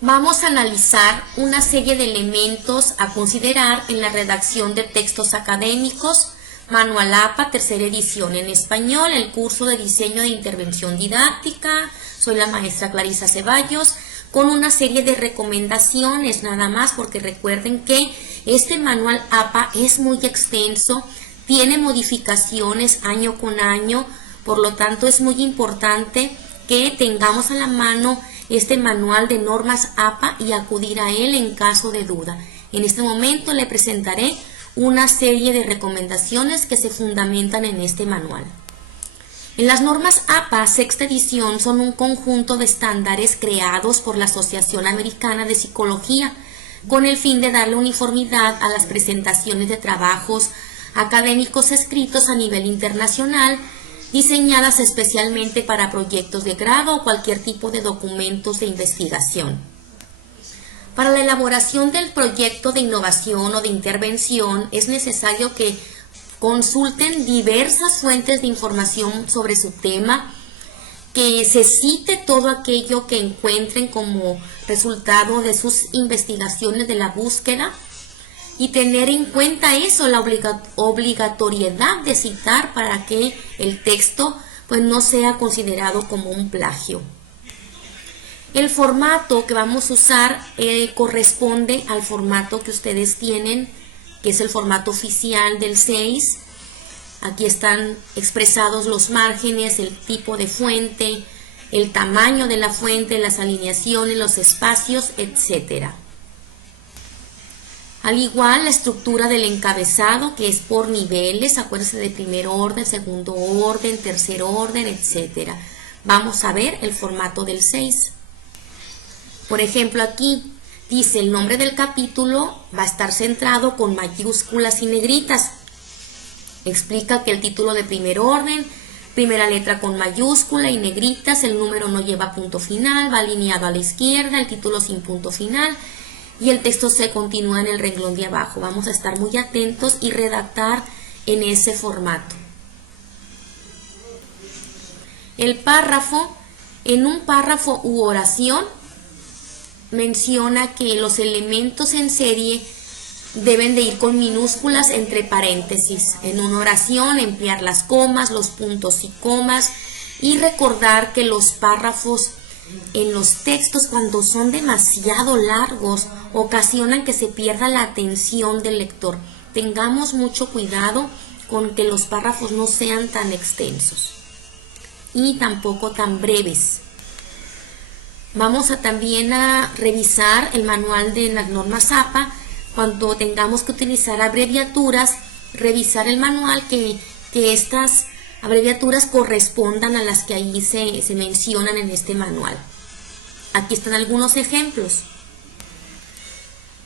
Vamos a analizar una serie de elementos a considerar en la redacción de textos académicos, Manual APA, tercera edición en español, el curso de diseño de intervención didáctica. Soy la maestra Clarisa Ceballos, con una serie de recomendaciones nada más, porque recuerden que este Manual APA es muy extenso, tiene modificaciones año con año, por lo tanto es muy importante que tengamos a la mano este manual de normas APA y acudir a él en caso de duda. En este momento le presentaré una serie de recomendaciones que se fundamentan en este manual. En las normas APA, sexta edición, son un conjunto de estándares creados por la Asociación Americana de Psicología con el fin de darle uniformidad a las presentaciones de trabajos académicos escritos a nivel internacional, diseñadas especialmente para proyectos de grado o cualquier tipo de documentos de investigación. Para la elaboración del proyecto de innovación o de intervención es necesario que consulten diversas fuentes de información sobre su tema, que se cite todo aquello que encuentren como resultado de sus investigaciones de la búsqueda, y tener en cuenta eso, la obligatoriedad de citar para que el texto pues no sea considerado como un plagio. El formato que vamos a usar corresponde al formato que ustedes tienen, que es el formato oficial del 6. Aquí están expresados los márgenes, el tipo de fuente, el tamaño de la fuente, las alineaciones, los espacios, etc. Al igual, la estructura del encabezado, que es por niveles, acuérdense de primer orden, segundo orden, tercer orden, etc. Vamos a ver el formato del 6. Por ejemplo, aquí dice el nombre del capítulo va a estar centrado con mayúsculas y negritas. Explica que el título de primer orden, primera letra con mayúscula y negritas, el número no lleva punto final, va alineado a la izquierda, el título sin punto final, y el texto se continúa en el renglón de abajo. Vamos a estar muy atentos y redactar en ese formato. El párrafo, en un párrafo u oración, menciona que los elementos en serie deben de ir con minúsculas entre paréntesis. En una oración, emplear las comas, los puntos y comas, y recordar que los párrafos en los textos, cuando son demasiado largos, ocasionan que se pierda la atención del lector. Tengamos mucho cuidado con que los párrafos no sean tan extensos y tampoco tan breves. Vamos también a revisar el manual de las normas APA. Cuando tengamos que utilizar abreviaturas, revisar el manual, que estas abreviaturas correspondan a las que ahí se mencionan en este manual. Aquí están algunos ejemplos.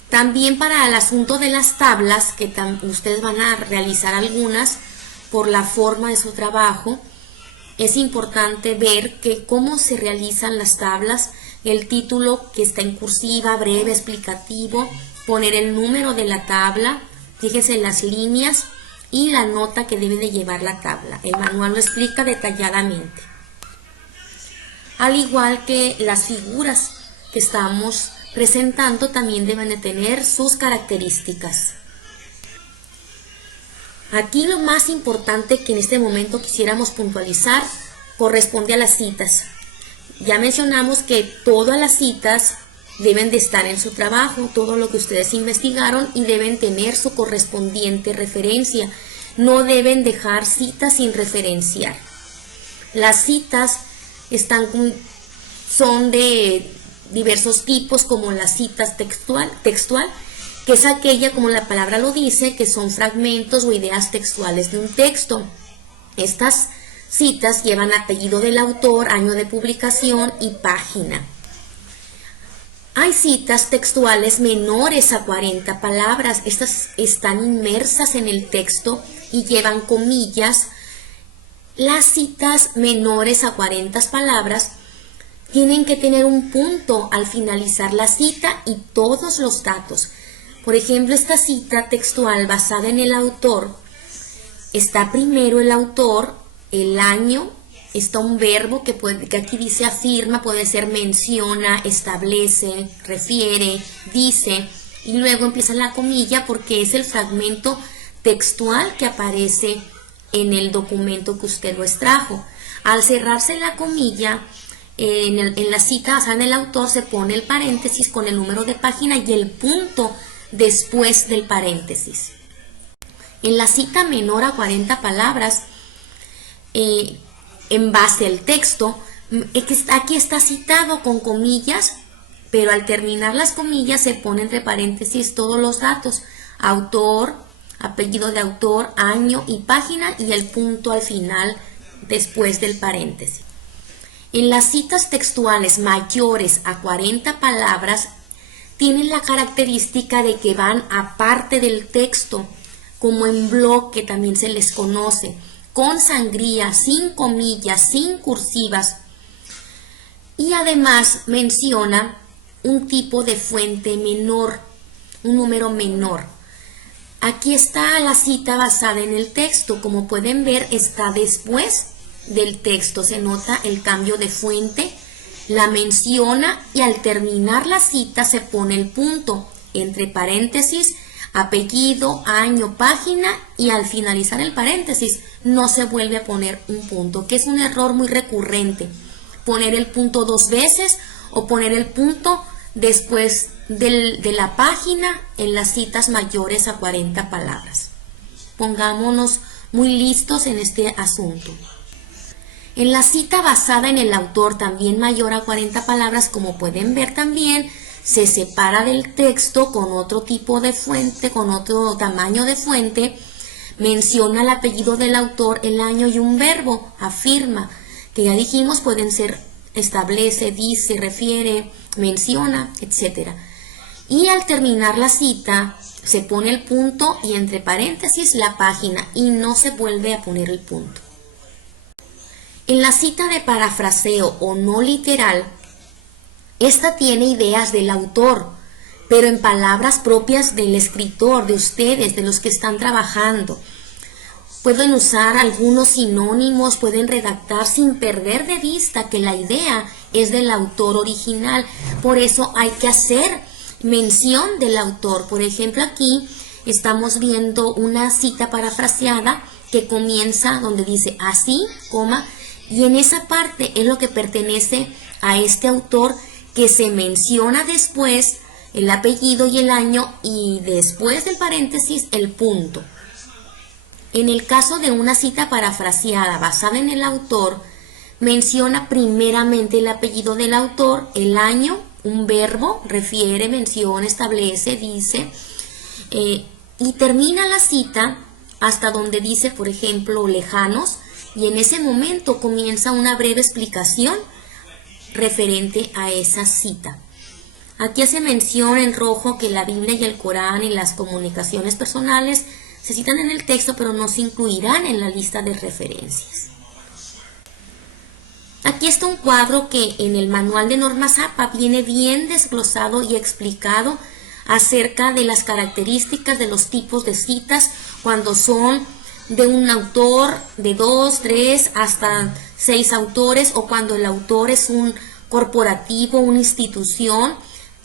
También para el asunto de las tablas, que ustedes van a realizar algunas por la forma de su trabajo, es importante ver cómo se realizan las tablas, el título que está en cursiva, breve, explicativo, poner el número de la tabla, fíjense en las líneas, y la nota que debe de llevar la tabla. El manual lo explica detalladamente. Al igual que las figuras que estamos presentando también deben de tener sus características. Aquí lo más importante que en este momento quisiéramos puntualizar corresponde a las citas. Ya mencionamos que todas las citas deben de estar en su trabajo, todo lo que ustedes investigaron, y deben tener su correspondiente referencia. No deben dejar citas sin referenciar. Las citas son de diversos tipos, como las citas textual, que es aquella, como la palabra lo dice, que son fragmentos o ideas textuales de un texto. Estas citas llevan apellido del autor, año de publicación y página. Hay citas textuales menores a 40 palabras. Estas están inmersas en el texto y llevan comillas. Las citas menores a 40 palabras tienen que tener un punto al finalizar la cita y todos los datos. Por ejemplo, esta cita textual basada en el autor, está primero el autor, el año está un verbo que aquí dice afirma, puede ser menciona, establece, refiere, dice, y luego empieza la comilla porque es el fragmento textual que aparece en el documento que usted lo extrajo. Al cerrarse la comilla, en la cita basada en el autor se pone el paréntesis con el número de página y el punto después del paréntesis. En la cita menor a 40 palabras, en base al texto, aquí está citado con comillas, pero al terminar las comillas se pone entre paréntesis todos los datos: autor, apellido de autor, año y página, y el punto al final después del paréntesis. En las citas textuales mayores a 40 palabras tienen la característica de que van aparte del texto, como en bloque también se les conoce, con sangría, sin comillas, sin cursivas, y además menciona un tipo de fuente menor, un número menor. Aquí está la cita basada en el texto, como pueden ver está después del texto, se nota el cambio de fuente, la menciona y al terminar la cita se pone el punto, entre paréntesis, apellido, año, página, y al finalizar el paréntesis no se vuelve a poner un punto, que es un error muy recurrente, poner el punto 2 veces o poner el punto después de la página en las citas mayores a 40 palabras. Pongámonos muy listos en este asunto. En la cita basada en el autor, también mayor a 40 palabras, como pueden ver también, se separa del texto con otro tipo de fuente, con otro tamaño de fuente, menciona el apellido del autor, el año y un verbo, afirma, que ya dijimos pueden ser establece, dice, refiere, menciona, etc. Y al terminar la cita se pone el punto y entre paréntesis la página y no se vuelve a poner el punto. En la cita de parafraseo o no literal, esta tiene ideas del autor, pero en palabras propias del escritor, de ustedes, de los que están trabajando. Pueden usar algunos sinónimos, pueden redactar sin perder de vista que la idea es del autor original. Por eso hay que hacer mención del autor. Por ejemplo, aquí estamos viendo una cita parafraseada que comienza donde dice así, coma, y en esa parte es lo que pertenece a este autor, que se menciona después el apellido y el año y después del paréntesis el punto. En el caso de una cita parafraseada basada en el autor, menciona primeramente el apellido del autor, el año, un verbo, refiere, menciona, establece, dice, y termina la cita hasta donde dice, por ejemplo, lejanos, y en ese momento comienza una breve explicación referente a esa cita. Aquí hace mención en rojo que la Biblia y el Corán y las comunicaciones personales se citan en el texto, pero no se incluirán en la lista de referencias. Aquí está un cuadro que en el manual de normas APA viene bien desglosado y explicado acerca de las características de los tipos de citas cuando son de un autor, de 2, 3, hasta 6 autores, o cuando el autor es un corporativo, una institución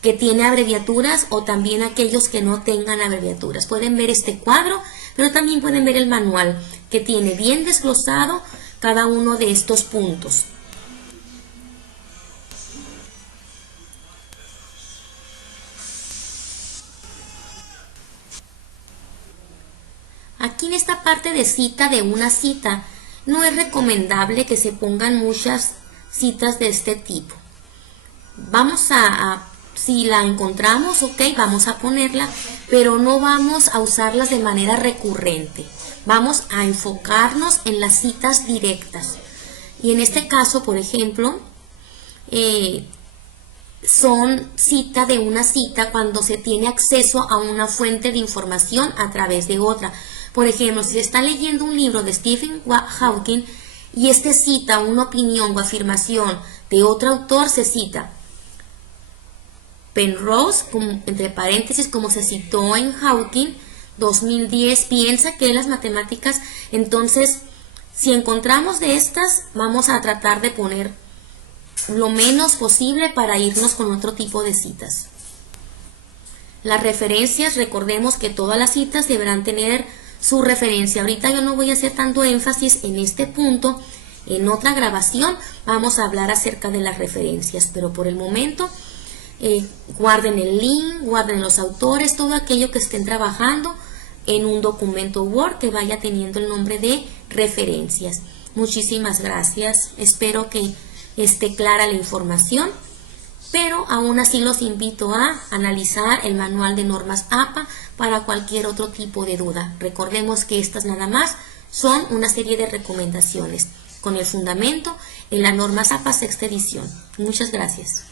que tiene abreviaturas, o también aquellos que no tengan abreviaturas. Pueden ver este cuadro, pero también pueden ver el manual que tiene bien desglosado cada uno de estos puntos. Aquí en esta parte de cita de una cita, no es recomendable que se pongan muchas citas de este tipo. Vamos si la encontramos, ok, vamos a ponerla, pero no vamos a usarlas de manera recurrente. Vamos a enfocarnos en las citas directas. Y en este caso, por ejemplo, son cita de una cita cuando se tiene acceso a una fuente de información a través de otra. Por ejemplo, si se está leyendo un libro de Stephen Hawking y cita una opinión o afirmación de otro autor, se cita Penrose, entre paréntesis, como se citó en Hawking, 2010, piensa que las matemáticas, entonces Si encontramos de estas, vamos a tratar de poner lo menos posible para irnos con otro tipo de citas. Las referencias, recordemos que todas las citas deberán tener su referencia. Ahorita yo no voy a hacer tanto énfasis en este punto. En otra grabación vamos a hablar acerca de las referencias, pero por el momento guarden el link, guarden los autores, todo aquello que estén trabajando en un documento Word que vaya teniendo el nombre de referencias. Muchísimas gracias. Espero que esté clara la información, pero aún así los invito a analizar el manual de normas APA para cualquier otro tipo de duda. Recordemos que estas nada más son una serie de recomendaciones con el fundamento en las normas APA sexta edición. Muchas gracias.